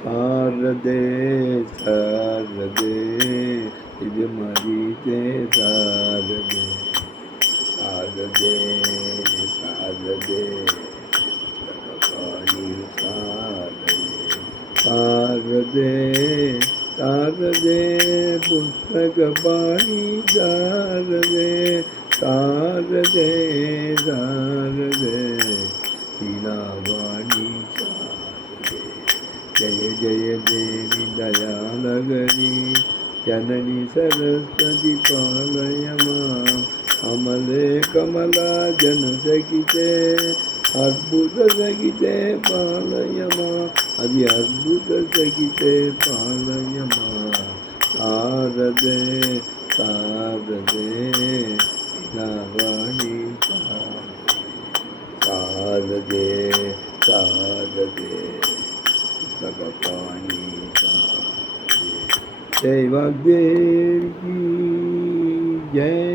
சாரதே சாரதே இது மதிதே சாரதே சாரதே சாரதே பாணி சாரதே சாரதே புஸ்தக பாணி சாரதே சாரதே சாரதே வீணாவாணி சாரதே जय जय देवी दयानगरी जननी सरस्वती पालय मां अमले कमला जन सखिते अद्भुत सखिते पालय मां अति अद्भुत सखिते पालय मां शारदे शारदे वीणावाणी शारदे शारदे पानी जय वाग्देव की जय।